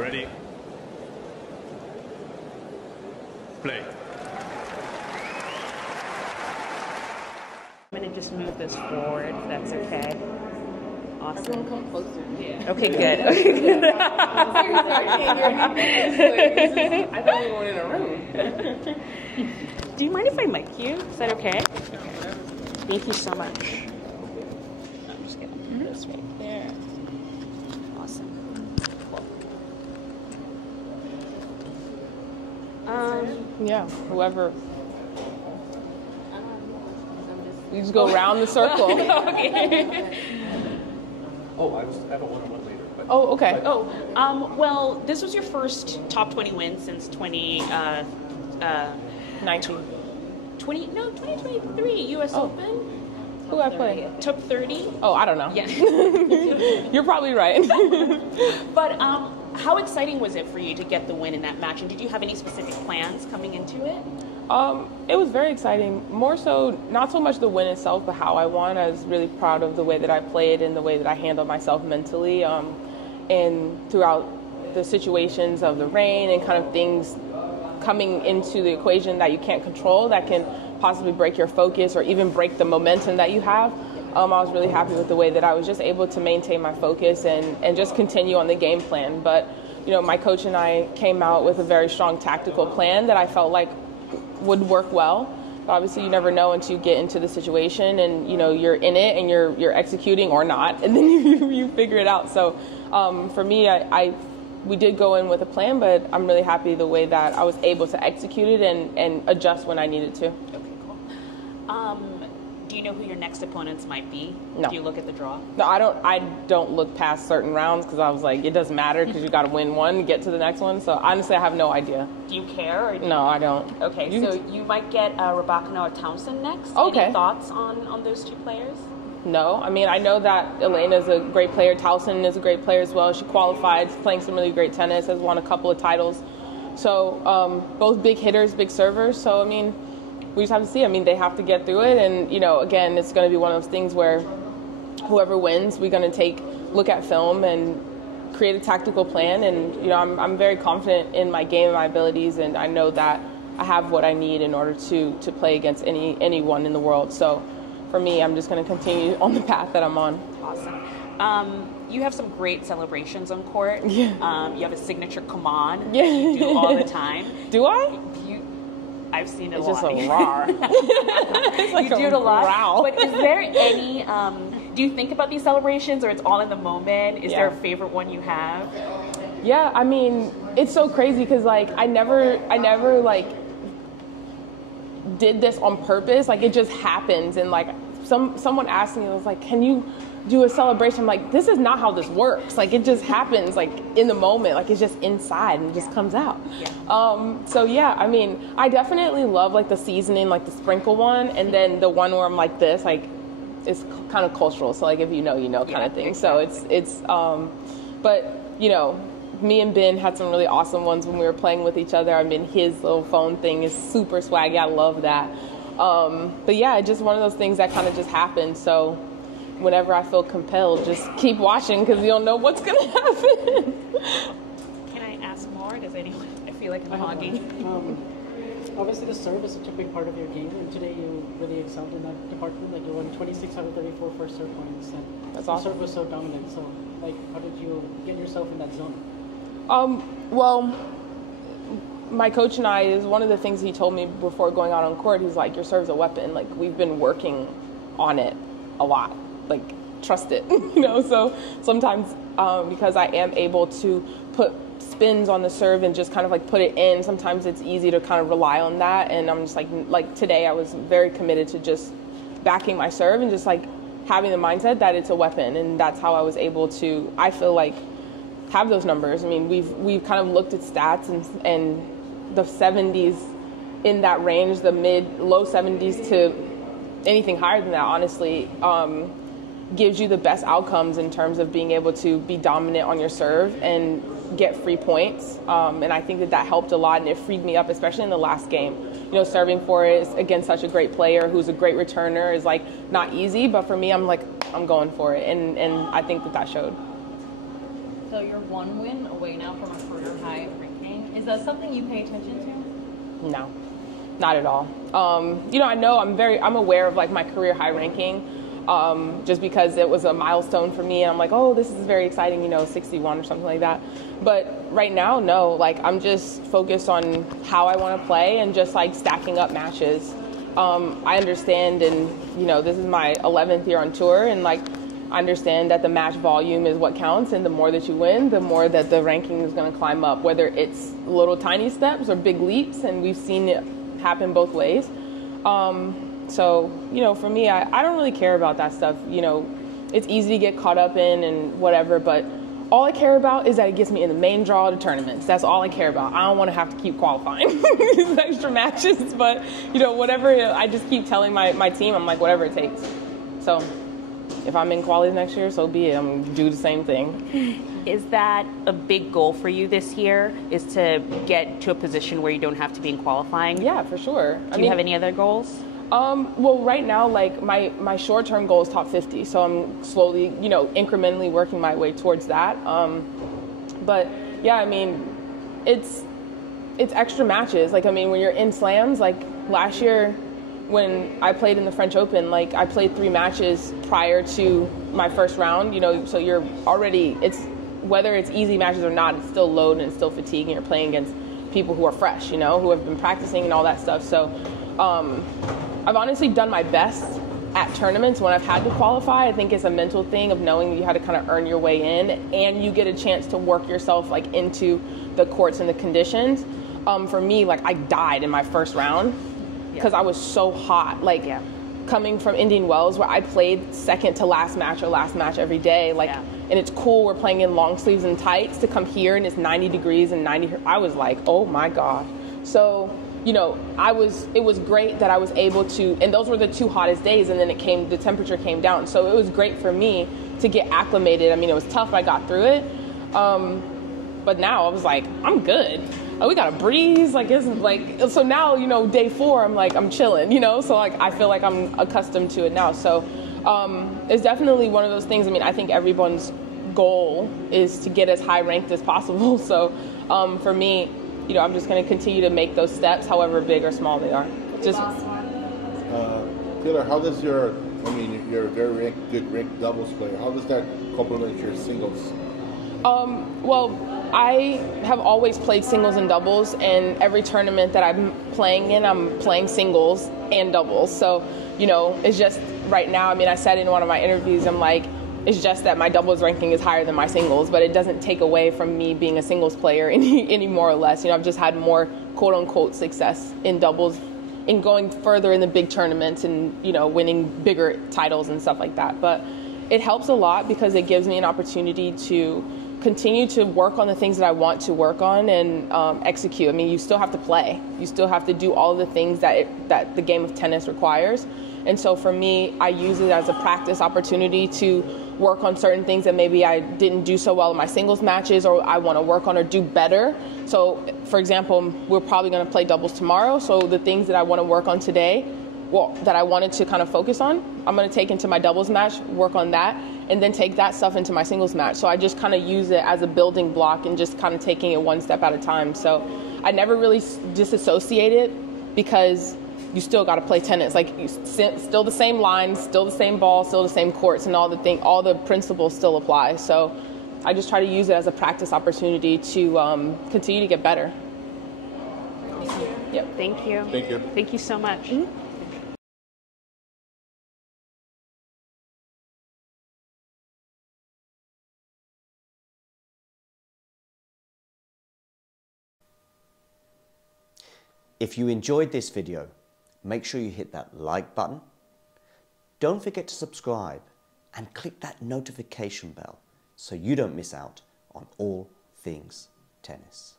Ready? Play. I'm going to just move this forward, if that's okay. Awesome. Everyone come closer. Yeah. Okay, good. Okay, good. I can't hear you. I thought we were in a room. Do you mind if I mic you? Is that okay? Okay. Thank you so much. I'm just going to put this right there. Awesome. Cool. Yeah, whoever. You just go around the circle. Okay. Oh, I have a one-on-one later. But Oh, okay. Well, this was your first top 20 win since 2023 U.S. Open. Who I play? Top 30. Oh, I don't know. Yeah. You're probably right. But how exciting was it for you to get the win in that match? And did you have any specific plans coming into it? It was very exciting. More so, not so much the win itself, but how I won. I was really proud of the way that I played and the way that I handled myself mentally. And throughout the situations of the rain and kind of things coming into the equation that you can't control, that can possibly break your focus or even break the momentum that you have. I was really happy with the way that I was just able to maintain my focus and just continue on the game plan. But, you know, my coach and I came out with a very strong tactical plan that I felt like would work well. But obviously, you never know until you get into the situation and, you know, you're in it and you're executing or not, and then you figure it out. So for me, we did go in with a plan, but I'm really happy the way that I was able to execute it and adjust when I needed to. Okay, cool. Do you know who your next opponents might be? No. Do you look at the draw? No, I don't look past certain rounds because I was like, it doesn't matter because you got to win one to get to the next one. So honestly, I have no idea. Do you care? Or No, I don't. Okay, so you might get Rabakina or Townsend next. Okay. Any thoughts on those two players? No, I mean, I know that Elena's a great player. Townsend is a great player as well. She qualified, playing some really great tennis, has won a couple of titles. So both big hitters, big servers. So, I mean, we just have to see. I mean, they have to get through it. And, you know, again, it's going to be one of those things where whoever wins, we're going to look at film and create a tactical plan. And, you know, I'm very confident in my game and my abilities. And I know that I have what I need in order to play against anyone in the world. So for me, I'm just going to continue on the path that I'm on. Awesome. You have some great celebrations on court. Yeah. You have a signature come on. Yeah. You do all the time. Do I? I've seen it It's a just lot. a roar. It's like You do it a lot. growl. But is there any, do you think about these celebrations or it's all in the moment? Is there a favorite one you have? Yeah, I mean, it's so crazy because, like, I never, like, did this on purpose. Like, it just happens. And, like, someone asked me, I was like, can you do a celebration? I'm like, this is not how this works. Like, it just happens, like, in the moment. Like, it's just inside and it just comes out. Yeah. So, yeah, I mean, I definitely love, like, the seasoning, like, the sprinkle one. And then the one where I'm like this, like, it's kind of cultural. So, like, if you know, kind of thing. Exactly. So it's but, you know, me and Ben had some really awesome ones when we were playing with each other. I mean, his little phone thing is super swaggy. I love that. But yeah, it's just one of those things that kind of just happened. So whenever I feel compelled, just keep watching because you don't know what's going to happen. Can I ask more? Does anyone? I feel like I'm hogging. Obviously, the serve is such a big part of your game, and today you really excelled in that department. Like, you won 26 out of 34 first serve points, and That's your awesome. serve was so dominant. So, like, how did you get yourself in that zone? Well, my coach and I, is one of the things he told me before going out on court. He's like, your serve's a weapon. Like, we've been working on it a lot. Like, trust it, you know? So sometimes because I am able to put spins on the serve and just kind of like put it in, sometimes it's easy to kind of rely on that. And I'm just like today I was very committed to just backing my serve and just like having the mindset that it's a weapon. And that's how I was able to, I feel like, have those numbers. I mean, we've kind of looked at stats and the 70s in that range, the low 70s to anything higher than that, honestly, gives you the best outcomes in terms of being able to be dominant on your serve and get free points. And I think that helped a lot, and it freed me up, especially in the last game. You know, serving for it against such a great player who's a great returner is like not easy, but for me, I'm going for it, and I think that showed. So you're one win away now from a career high ranking. Is that something you pay attention to? No, not at all. I know I'm aware of like my career high ranking, just because it was a milestone for me, and I'm like, oh, this is very exciting, 61 or something like that. But right now, no, like I'm just focused on how I want to play and just like stacking up matches. I understand, and this is my 11th year on tour, and like I understand that the match volume is what counts, and the more that you win, the more that the ranking is going to climb up, whether it's little tiny steps or big leaps, and we've seen it happen both ways. So, for me, I don't really care about that stuff. It's easy to get caught up in and whatever, but all I care about is that it gets me in the main draw to tournaments. That's all I care about. I don't want to have to keep qualifying these extra matches, but, whatever, I just keep telling my team, I'm like, whatever it takes. So if I'm in qualies next year, so be it. I'm going to do the same thing. Is that a big goal for you this year, is to get to a position where you don't have to be in qualifying? Yeah, for sure. Do you have any other goals? Well, right now, like my short-term goal is top 50, so I'm slowly, incrementally working my way towards that. But yeah, I mean, it's extra matches. Like, I mean, when you're in slams, like last year when I played in the French Open, like I played 3 matches prior to my first round, so you're already, whether it's easy matches or not, it's still load and it's still fatigue, and you're playing against people who are fresh, who have been practicing and all that stuff. So I've honestly done my best at tournaments when I've had to qualify. I think it's a mental thing of knowing you had to kind of earn your way in, and you get a chance to work yourself like into the courts and the conditions. For me, like I died in my first round because I was so hot. Like coming from Indian Wells, where I played second to last match or last match every day, and it's cool, we're playing in long sleeves and tights, to come here and it's 90 degrees and I was like, oh my God. So, it was great that I was able to, and those were the 2 hottest days, and then the temperature came down. So it was great for me to get acclimated. I mean, it was tough, but I got through it. But now I was like, I'm good. We got a breeze, so now, day 4, I'm chilling, so I feel like I'm accustomed to it now. So it's definitely one of those things. I mean, I think everyone's goal is to get as high ranked as possible. So for me, I'm just going to continue to make those steps, however big or small they are. Taylor, how does you're a very good ranked doubles player. How does that complement your singles? Well, I have always played singles and doubles, and every tournament that I'm playing in, I'm playing singles and doubles. So, it's just right now, I mean, I said in one of my interviews, I'm like, it's just that my doubles ranking is higher than my singles, but it doesn't take away from me being a singles player any more or less. I've just had more quote unquote success in doubles, in going further in the big tournaments and, winning bigger titles and stuff like that. But it helps a lot because it gives me an opportunity to continue to work on the things that I want to work on and execute. I mean, you still have to play. You still have to do all the things that the game of tennis requires. And so for me, I use it as a practice opportunity to work on certain things that maybe I didn't do so well in my singles matches, or I want to work on or do better. So, for example, we're probably going to play doubles tomorrow. So the things that I want to work on today, that I wanted to kind of focus on, I'm going to take into my doubles match, work on that, and then take that stuff into my singles match. So I just kind of use it as a building block and just kind of taking it one step at a time. So I never really disassociate it, because you still got to play tennis. Like, still the same lines, still the same ball, still the same courts, and all the principles still apply. So I just try to use it as a practice opportunity to continue to get better. Yep. Thank you. Thank you. Thank you so much. Mm-hmm. If you enjoyed this video, make sure you hit that like button. Don't forget to subscribe and click that notification bell so you don't miss out on all things tennis.